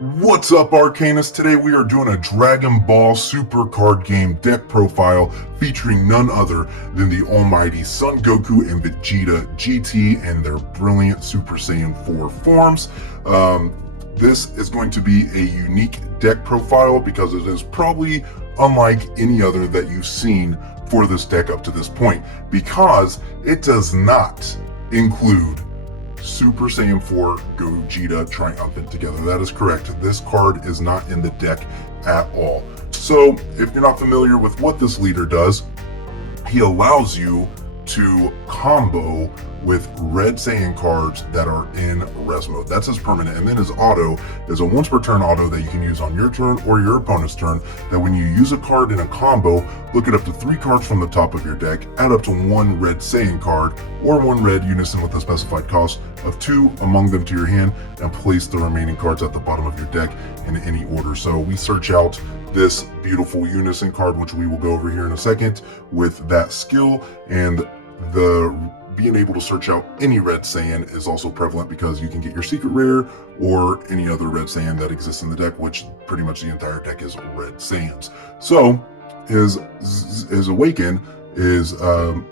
What's up, Arcanists? Today we are doing a Dragon Ball Super card game deck profile featuring none other than the almighty Son Goku and Vegeta GT and their brilliant Super Saiyan 4 forms. This is going to be a unique deck profile because it is probably unlike any other that you've seen for this deck up to this point, because it does not include Super Saiyan 4 Gogeta Triumphant together. That is correct. This card is not in the deck at all. So if you're not familiar with what this leader does, he allows you to combo with red Saiyan cards that are in res mode. That's his permanent. And then his auto is a once per turn auto that you can use on your turn or your opponent's turn, that when you use a card in a combo, look at up to 3 cards from the top of your deck, add up to 1 red Saiyan card or 1 red unison with a specified cost of 2 among them to your hand, and place the remaining cards at the bottom of your deck in any order. So we search out this beautiful unison card, which we will go over here in a second, with that skill, and the being able to search out any red Saiyan is also prevalent because you can get your secret rare or any other red Saiyan that exists in the deck, which pretty much the entire deck is red Saiyans. So his awaken is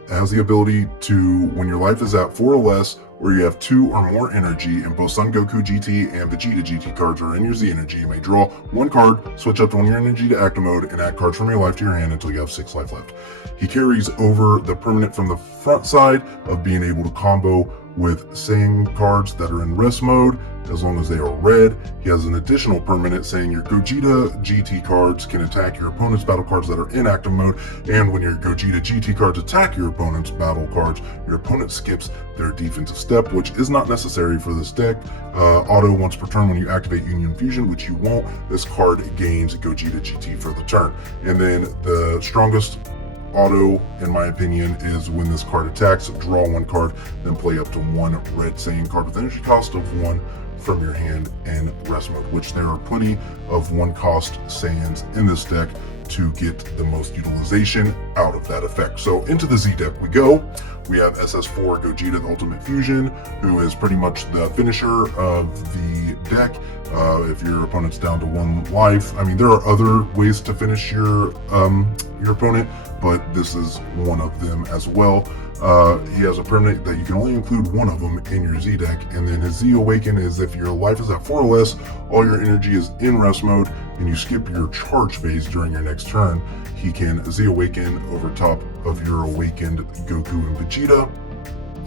has the ability to, when your life is at 4 or less, or you have 2 or more energy, and both Son Goku GT and Vegeta GT cards are in your Z energy, you may draw 1 card, switch up to 1 of your energy to active mode, and add cards from your life to your hand until you have 6 life left. He carries over the permanent from the front side of being able to combo with Saiyan cards that are in rest mode, as long as they are red. He has an additional permanent saying your Gogeta GT cards can attack your opponent's battle cards that are in active mode, and when your Gogeta GT cards attack your opponent's battle cards, your opponent skips their defensive step, which is not necessary for this deck. Auto once per turn when you activate Union Fusion, which you won't. This card gains Gogeta GT for the turn. And then the strongest auto, in my opinion, is when this card attacks, draw 1 card, then play up to 1 red Saiyan card with energy cost of 1 from your hand in rest mode, which there are plenty of 1 cost Saiyans in this deck to get the most utilization out of that effect. So into the Z deck we go. We have SS4 Gogeta, the Ultimate Fusion, who is pretty much the finisher of the deck. If your opponent's down to 1 life, I mean, there are other ways to finish your opponent, but this is one of them as well. He has a permanent that you can only include 1 of them in your Z deck, and then his Z Awaken is if your life is at 4 or less, all your energy is in rest mode, and you skip your charge phase during your next turn, he can Z Awaken over top of your awakened Goku and Vegeta.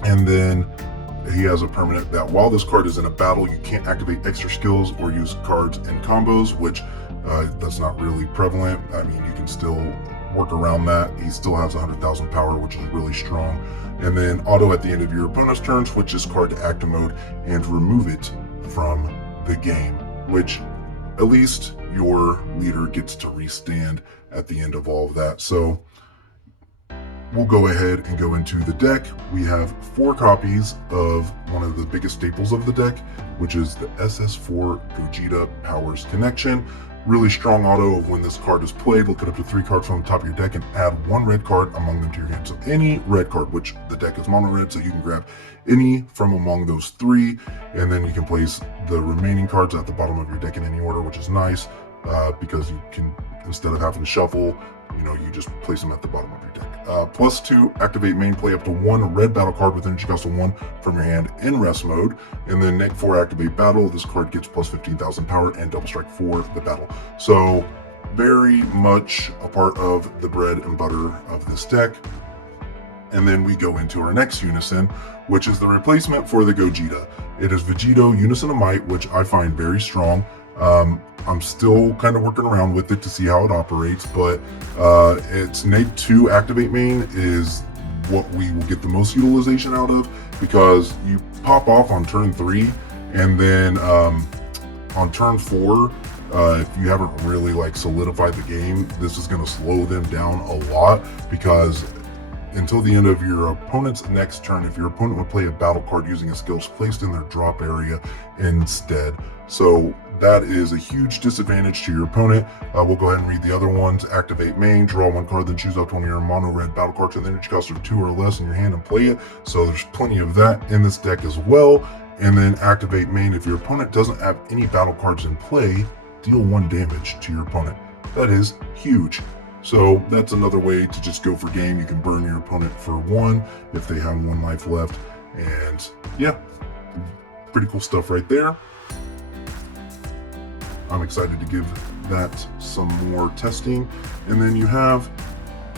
And then he has a permanent that while this card is in a battle, you can't activate extra skills or use cards in combos, which that's not really prevalent. I mean, you can still work around that. He still has 100,000 power, which is really strong. And then auto at the end of your opponent's turn, switch this card to active mode and remove it from the game, which at least your leader gets to restand at the end of all of that. So we'll go ahead and go into the deck. We have 4 copies of one of the biggest staples of the deck, which is the SS4 Gogeta Powers Connection. Really strong auto of when this card is played, look at up to 3 cards from the top of your deck and add 1 red card among them to your hand. So any red card, which the deck is mono red, so you can grab any from among those 3, and then you can place the remaining cards at the bottom of your deck in any order, which is nice because you can, instead of having to shuffle, you just place them at the bottom of your deck. +2, activate main, play up to 1 red battle card with energy cost of 1 from your hand in rest mode. And then -4, activate battle. This card gets plus 15,000 power and double strike for the battle. So very much a part of the bread and butter of this deck. And then we go into our next unison, which is the replacement for the Gogeta. It is Vegito Unison of Might, which I find very strong. I'm still kind of working around with it to see how it operates, but its -2 activate main is what we will get the most utilization out of, because you pop off on turn 3, and then on turn 4, if you haven't really solidified the game, this is going to slow them down a lot, because until the end of your opponent's next turn, if your opponent would play a battle card using a skill placed in their drop area instead. So that is a huge disadvantage to your opponent. We'll go ahead and read the other ones. Activate main, draw 1 card, then choose up to 1 of your mono red battle cards with energy cost of 2 or less in your hand and play it. So there's plenty of that in this deck as well. And then activate main. If your opponent doesn't have any battle cards in play, deal 1 damage to your opponent. That is huge. So that's another way to just go for game. You can burn your opponent for 1 if they have 1 life left. And yeah, pretty cool stuff right there. I'm excited to give that some more testing. And then you have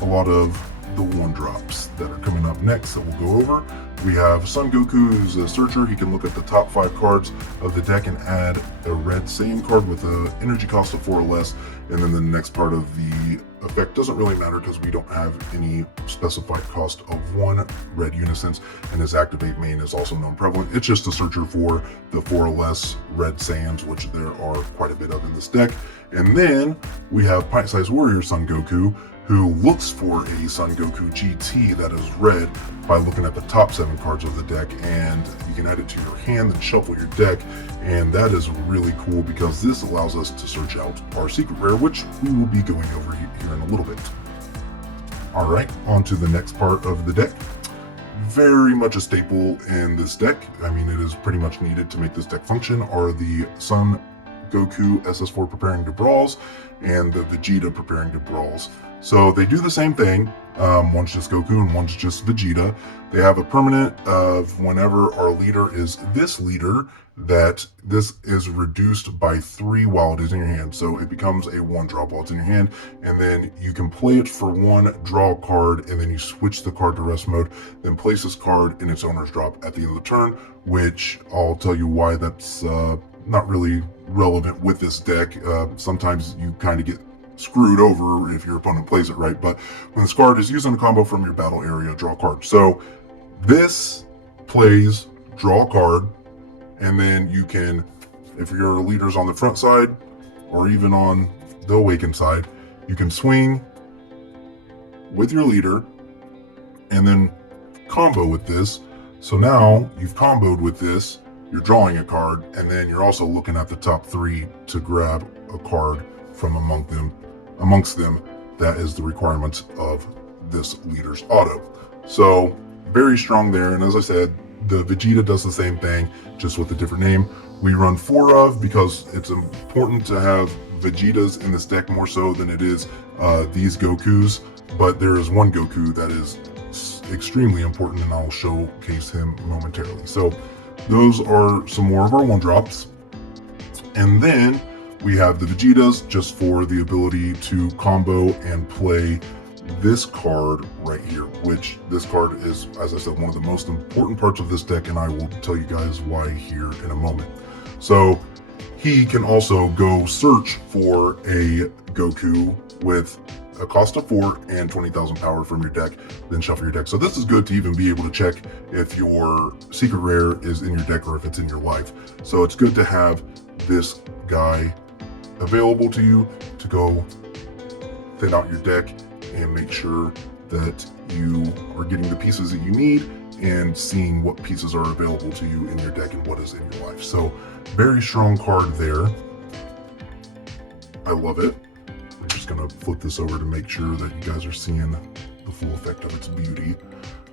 a lot of the 1-drops that are coming up next that we'll go over. We have Son Goku, who's a searcher. He can look at the top 5 cards of the deck and add a red Saiyan card with an energy cost of 4 or less. And then the next part of the effect doesn't really matter because we don't have any specified cost of 1 red Unisons, and his activate main is also non-prevalent. It's just a searcher for the 4 or less red Saiyans, which there are quite a bit of in this deck. And then we have Pint-Sized Warrior Son Goku, who looks for a Son Goku GT that is red by looking at the top 7 cards of the deck, and you can add it to your hand and shuffle your deck. And that is really cool because this allows us to search out our secret rare, which we will be going over here in a little bit. All right, on to the next part of the deck. Very much a staple in this deck, I mean, it is pretty much needed to make this deck function, are the Son Goku SS4 preparing to brawls and the Vegeta preparing to brawls. So they do the same thing. One's just Goku and one's just Vegeta. They have a permanent of whenever our leader is this leader, that this is reduced by 3 while it is in your hand. So it becomes a 1-drop while it's in your hand, and then you can play it for 1, draw a card, and then you switch the card to rest mode, then place this card in its owner's drop at the end of the turn, which I'll tell you why that's not really relevant with this deck. Sometimes you kind of get screwed over if your opponent plays it right, but when this card is used in a combo from your battle area, draw a card. So this plays draw a card, and then you can, if your leader's on the front side or even on the awakened side, you can swing with your leader and then combo with this. So now you've comboed with this, you're drawing a card, and then you're also looking at the top 3 to grab a card from amongst them that is the requirements of this leader's auto. So very strong there. And as I said, the Vegeta does the same thing, just with a different name. We run 4 of because it's important to have Vegetas in this deck more so than it is these Gokus. But there is one Goku that is extremely important, and I'll showcase him momentarily. So those are some more of our 1-drops. And then we have the Vegetas just for the ability to combo and play this card right here, which this card is, as I said, one of the most important parts of this deck, and I will tell you guys why here in a moment. So he can also go search for a Goku with a cost of 4 and 20,000 power from your deck, then shuffle your deck. So this is good to even be able to check if your secret rare is in your deck or if it's in your life. So it's good to have this guy available to you to go thin out your deck and make sure that you are getting the pieces that you need and seeing what pieces are available to you in your deck and what is in your life. So very strong card there. I love it. I'm just gonna flip this over to make sure that you guys are seeing the full effect of its beauty.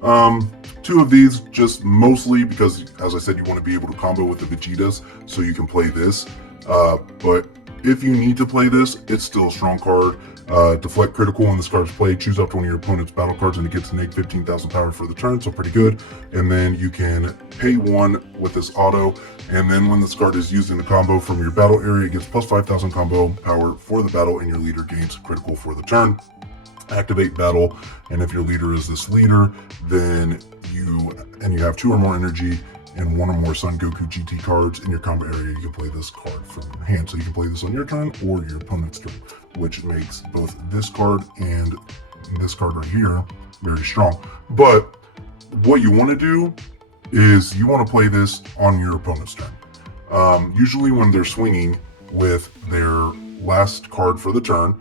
2 of these just mostly because, as I said, you want to be able to combo with the Vegetas so you can play this. But if you need to play this, it's still a strong card. Deflect critical when this card is played. Choose up to one of your opponent's battle cards and it gets negative 15,000 power for the turn, so pretty good. And then you can pay 1 with this auto, and then when this card is used in a combo from your battle area, it gets plus 5,000 combo power for the battle, and your leader gains critical for the turn. Activate battle, and if your leader is this leader, then you have 2 or more energy and 1 or more Son Goku GT cards in your combo area, you can play this card from your hand. So you can play this on your turn or your opponent's turn, which makes both this card and this card right here very strong. But what you want to do is you want to play this on your opponent's turn. Usually when they're swinging with their last card for the turn,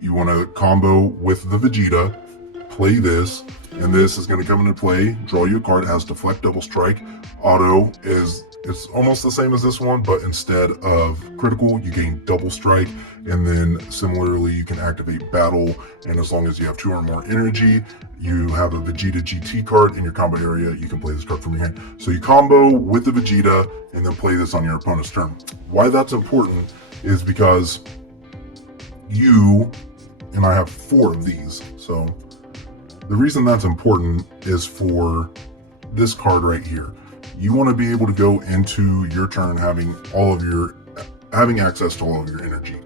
you want to combo with the Vegeta, play this, and this is going to come into play. Draw you a card. It has Deflect, Double Strike, auto is it's almost the same as this one, but instead of critical, you gain double strike, and then similarly, you can activate battle, and as long as you have 2 or more energy, you have a Vegeta GT card in your combo area, you can play this card from your hand. So you combo with the Vegeta, and then play this on your opponent's turn. Why that's important is because and I have 4 of these, so the reason that's important is for this card right here. You want to be able to go into your turn having access to all of your energy.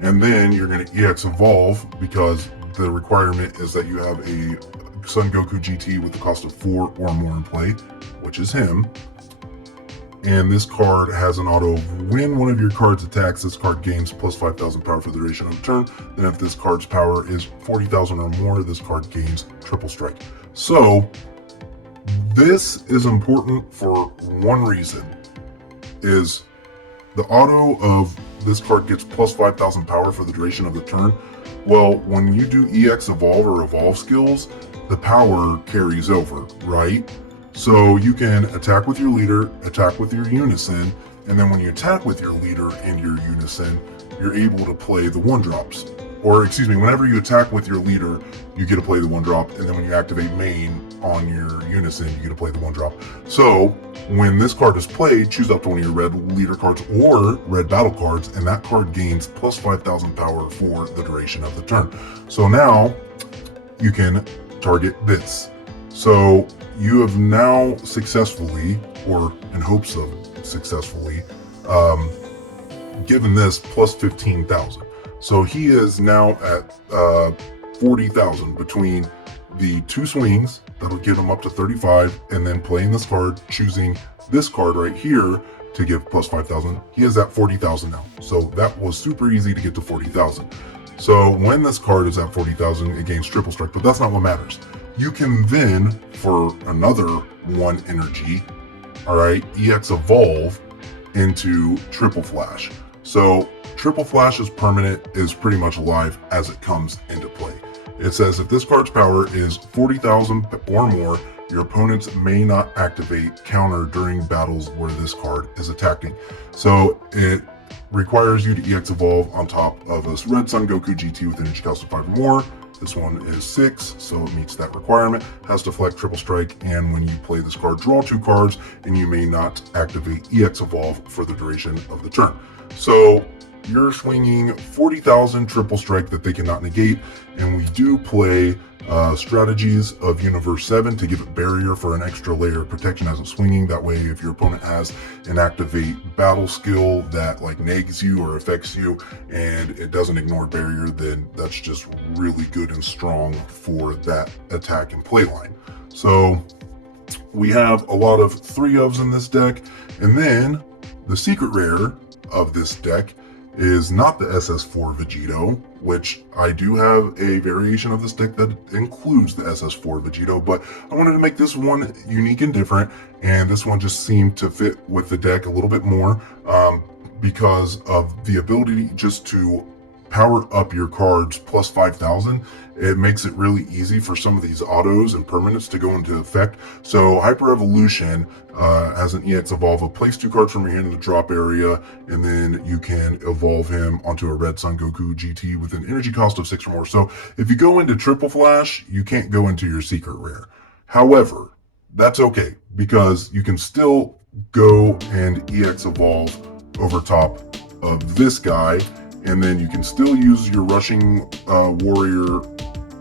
And then you're going to EX evolve because the requirement is that you have a Son Goku GT with the cost of 4 or more in play, which is him. And this card has an auto of when one of your cards attacks, this card gains plus 5,000 power for the duration of the turn. Then if this card's power is 40,000 or more, this card gains triple strike. So this is important for one reason, is the auto of this card gets plus 5,000 power for the duration of the turn. Well, when you do EX evolve or evolve skills, the power carries over, right? So you can attack with your leader, attack with your unison, and then when you attack with your leader and your unison, you're able to play the 1-drops. Or excuse me, whenever you attack with your leader, you get to play the 1-drop, and then when you activate main on your unison, you get to play the 1-drop. So when this card is played, choose up to one of your red leader cards or red battle cards, and that card gains plus 5,000 power for the duration of the turn. So now you can target this. So you have now successfully, or in hopes of successfully, given this plus 15,000. So he is now at 40,000 between the 2 swings that'll get him up to 35, and then playing this card, choosing this card right here to give plus 5,000. He is at 40,000 now. So that was super easy to get to 40,000. So when this card is at 40,000, it gains triple strike, but that's not what matters. You can then, for another 1 energy, all right, EX evolve into triple flash. So triple flash is permanent, is pretty much alive as it comes into play. It says if this card's power is 40,000 or more, your opponents may not activate counter during battles where this card is attacking. So it requires you to EX evolve on top of a red Son Goku GT with energy cost of 5 or more. This one is 6, so it meets that requirement. Has deflect, triple strike, and when you play this card, draw 2 cards, and you may not activate EX evolve for the duration of the turn. So you're swinging 40,000 triple strike that they cannot negate, and we do play strategies of Universe 7 to give it barrier for an extra layer of protection as it's swinging. That way, if your opponent has an activate battle skill that like nags you or affects you and it doesn't ignore barrier, then that's just really good and strong for that attack and play line. So we have a lot of 3-ofs in this deck, and then the secret rare of this deck is not the SS4 Gogeta, which I do have a variation of this deck that includes the SS4 Gogeta, but I wanted to make this one unique and different, and this one just seemed to fit with the deck a little bit more because of the ability just to power up your cards plus 5,000. It makes it really easy for some of these autos and permanents to go into effect. So Hyper Evolution has an EX evolve. Place 2 cards from your hand in the drop area, and then you can evolve him onto a red Son Goku GT with an energy cost of 6 or more. So if you go into triple flash, you can't go into your secret rare. However, that's okay, because you can still go and EX evolve over top of this guy, and then you can still use your rushing warrior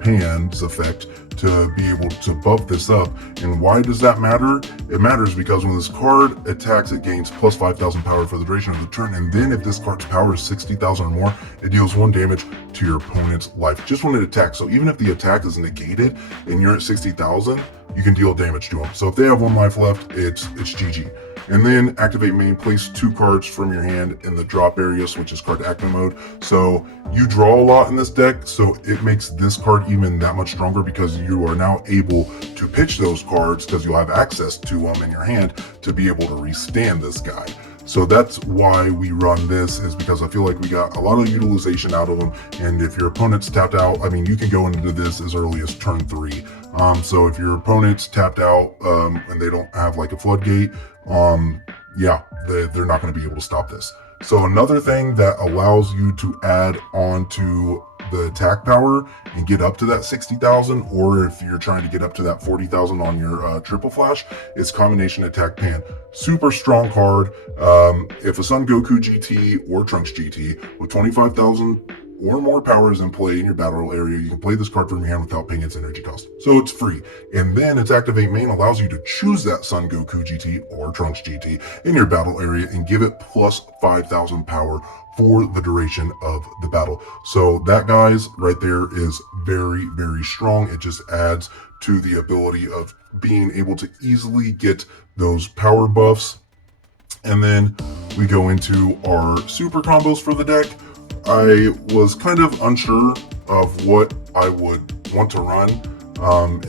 hands effect to be able to buff this up. And why does that matter? It matters because when this card attacks, it gains plus 5,000 power for the duration of the turn, and then if this card's power is 60,000 or more, it deals 1 damage to your opponent's life just when it attacks. So even if the attack is negated and you're at 60,000, you can deal damage to them. So if they have 1 life left, it's GG. And then activate main, place 2 cards from your hand in the drop area, switch this card to active mode. So you draw a lot in this deck, so it makes this card even that much stronger because you are now able to pitch those cards because you'll have access to them in your hand to be able to restand this guy. So that's why we run this, is because I feel like we got a lot of utilization out of them. And if your opponent's tapped out, I mean, you can go into this as early as turn 3. So if your opponent's tapped out and they don't have like a floodgate, yeah, they're not going to be able to stop this. So another thing that allows you to add on to the attack power and get up to that 60,000, or if you're trying to get up to that 40,000 on your triple flash, is combination attack pan. Super strong card. If a Son Goku GT or Trunks GT with 25,000 or more power is in play in your battle area, you can play this card from your hand without paying its energy cost. So it's free. And then its activate main allows you to choose that Son Goku GT or Trunks GT in your battle area and give it plus 5,000 power for the duration of the battle. So that, guys, right there is very, very strong. It just adds to the ability of being able to easily get those power buffs. And then we go into our super combos for the deck. I was kind of unsure of what I would want to run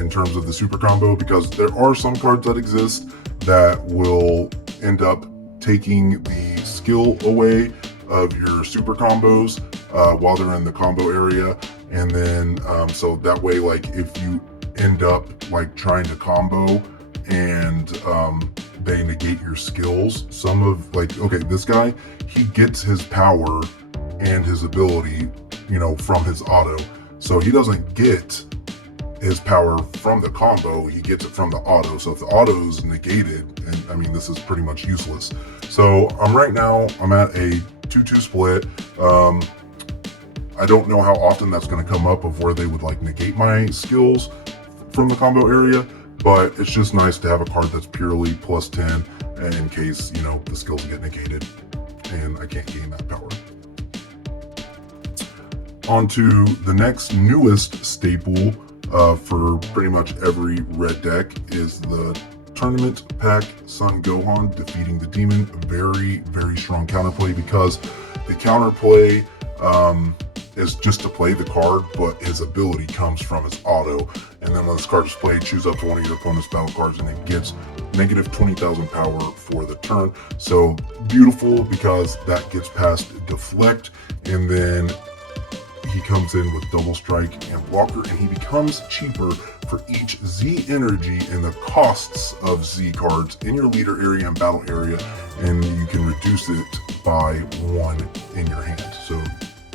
in terms of the super combo, because there are some cards that exist that will end up taking the skill away of your super combos while they're in the combo area. And then so that way, like, if you end up like trying to combo and they negate your skills, some of, like, okay, this guy, he gets his power and his ability, you know, from his auto. So he doesn't get his power from the combo, he gets it from the auto. So if the auto is negated, and I mean, this is pretty much useless. So right now, I'm at a 2-2 split. I don't know how often that's going to come up of where they would like negate my skills from the combo area, but it's just nice to have a card that's purely plus 10 in case, you know, the skills get negated and I can't gain that power. On to the next newest staple for pretty much every red deck is the Tournament Pack Son Gohan defeating the Demon. Very, very strong counterplay, because the counterplay is just to play the card, but his ability comes from his auto. And then when this card is played, choose up to one of your opponent's battle cards and it gets negative 20,000 power for the turn. So beautiful, because that gets past deflect, and then he comes in with double strike and blocker, and he becomes cheaper for each Z energy and the costs of Z cards in your leader area and battle area, and you can reduce it by 1 in your hand. So,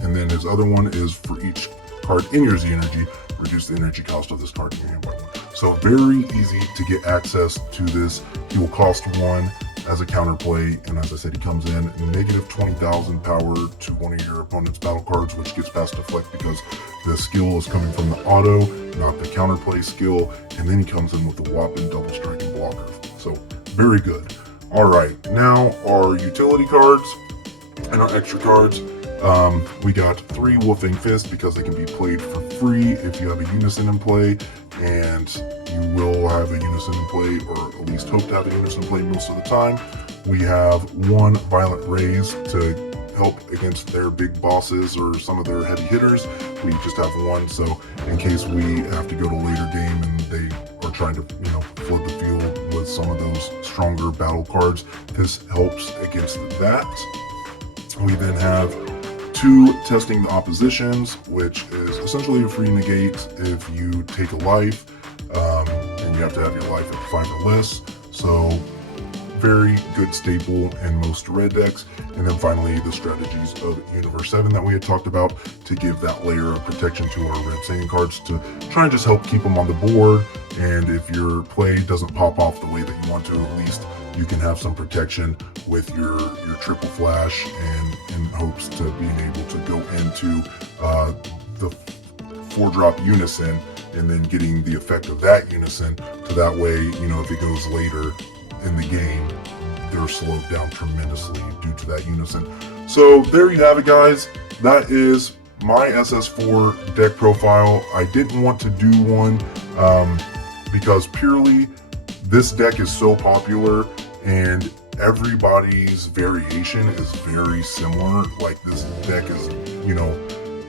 and then his other one is for each card in your Z energy, reduce the energy cost of this card in your hand by 1. So very easy to get access to this. He will cost 1 as a counterplay, and as I said, he comes in negative 20,000 power to one of your opponent's battle cards, which gets past deflect because the skill is coming from the auto, not the counterplay skill. And then he comes in with the whopping double strike and blocker. So very good. All right, now our utility cards and our extra cards. We got 3 Wolfing Fist, because they can be played for free if you have a Unison in play, and you will have a Unison in play, or at least hope to have a Unison in play most of the time. We have 1 Violent Raise to help against their big bosses or some of their heavy hitters. We just have 1, so in case we have to go to later game and they are trying to, you know, flood the field with some of those stronger battle cards, this helps against that. We then have 2 Testing the Oppositions, which is essentially a free negate if you take a life, and you have to have your life at 5 or less. So very good staple in most red decks. And then finally, the strategies of Universe 7 that we had talked about to give that layer of protection to our red Saiyan cards to try and just help keep them on the board. And if your play doesn't pop off the way that you want to, at least you can have some protection with your triple flash, and in hopes to being able to go into the 4-drop Unison and then getting the effect of that Unison, to that way, you know, if it goes later in the game, they're slowed down tremendously due to that Unison. So there you have it, guys. That is my SS4 deck profile. I didn't want to do one because purely this deck is so popular and everybody's variation is very similar. Like, this deck is, you know,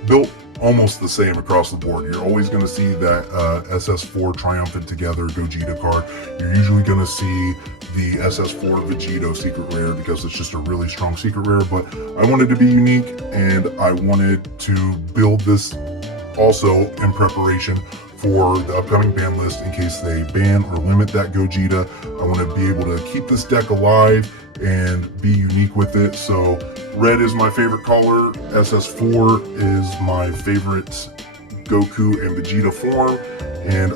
built almost the same across the board. You're always going to see that SS4 Triumphant Together Gogeta card. You're usually going to see the SS4 Vegeta secret rare, because it's just a really strong secret rare. But I wanted to be unique, and I wanted to build this also in preparation for the upcoming ban list in case they ban or limit that Gogeta. I want to be able to keep this deck alive and be unique with it. So red is my favorite color, SS4 is my favorite Goku and Vegeta form. And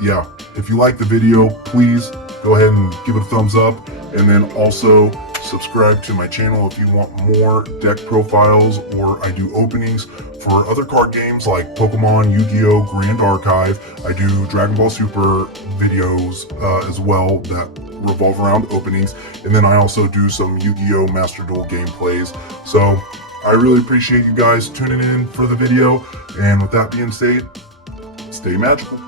yeah, if you like the video, please go ahead and give it a thumbs up, and then also subscribe to my channel if you want more deck profiles, or I do openings for other card games like Pokemon, Yu-Gi-Oh! Grand Archive. I do Dragon Ball Super videos as well that revolve around openings, and then I also do some Yu-Gi-Oh! Master Duel gameplays. So I really appreciate you guys tuning in for the video, and with that being said, stay magical.